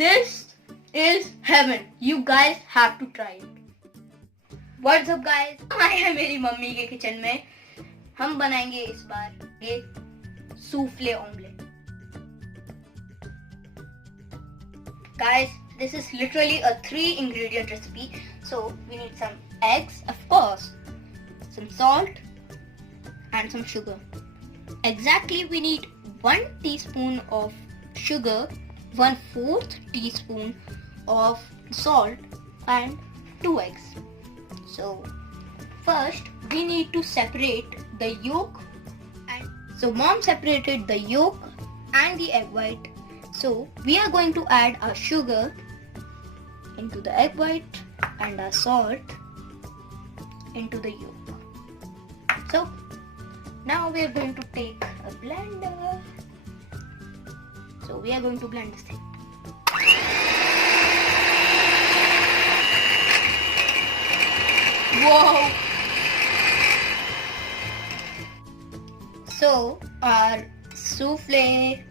This is heaven. You guys have to try it. What's up guys? आए हैं मेरी mummy के kitchen में. हम बनाएंगे इस बार ये souffle omelette. Guys, this is literally a 3-ingredient recipe. So we need some eggs, of course, some salt and some sugar. Exactly, we need 1 teaspoon of sugar, 1/4 teaspoon of salt and 2 eggs. So first we need to separate the yolk, and so mom separated the yolk and the egg white. So we are going to add our sugar into the egg white and our salt into the yolk. So now we are going to take a blender. So we are going to blend this thing. Whoa! So our souffle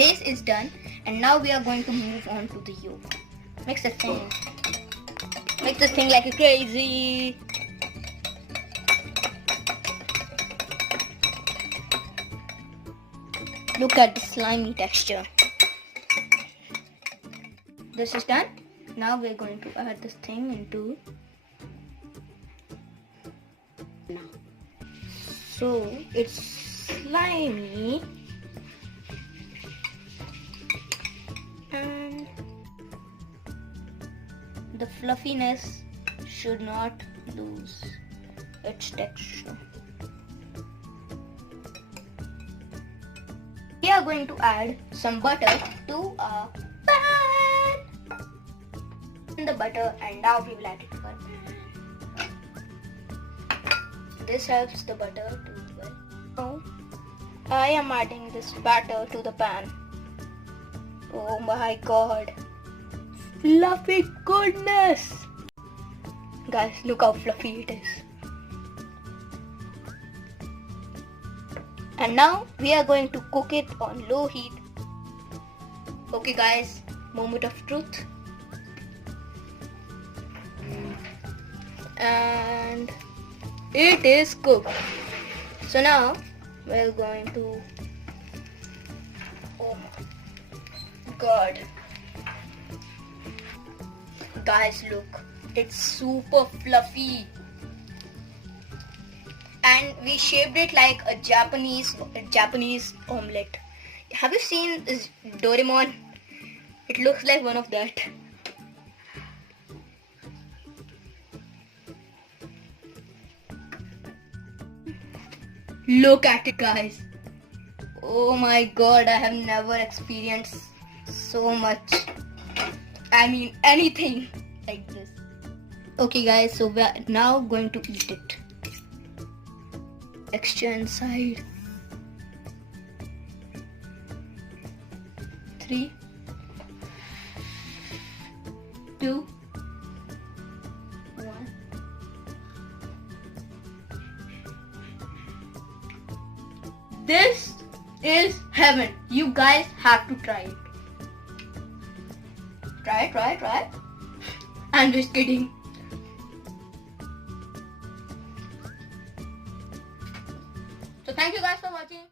base is done, and now we are going to move on to the yolk. Mix this thing. Mix this thing like crazy. Look at the slimy texture. This is done. Now we're going to add this thing into. So it's slimy and the fluffiness should not lose its texture. We are going to add some butter to our pan. In the butter, and now we will add it to our pan. This helps the butter to well. Now I am adding this batter to the pan. Oh my god, fluffy goodness! Guys, look how fluffy it is. And now we are going to cook it on low heat. Okay guys, moment of truth. And it is cooked. So now we're going to, oh my god. Guys, look, it's super fluffy. And we shaped it like a Japanese omelette. Have you seen this Doraemon? It looks like one of that. Look at it guys. Oh my god, I have never experienced so much. I mean anything like this. Okay guys, so we are now going to eat it. Texture inside. 3, 2, 1. This is heaven. You guys have to try it. Try. I'm just kidding. So thank you guys for watching.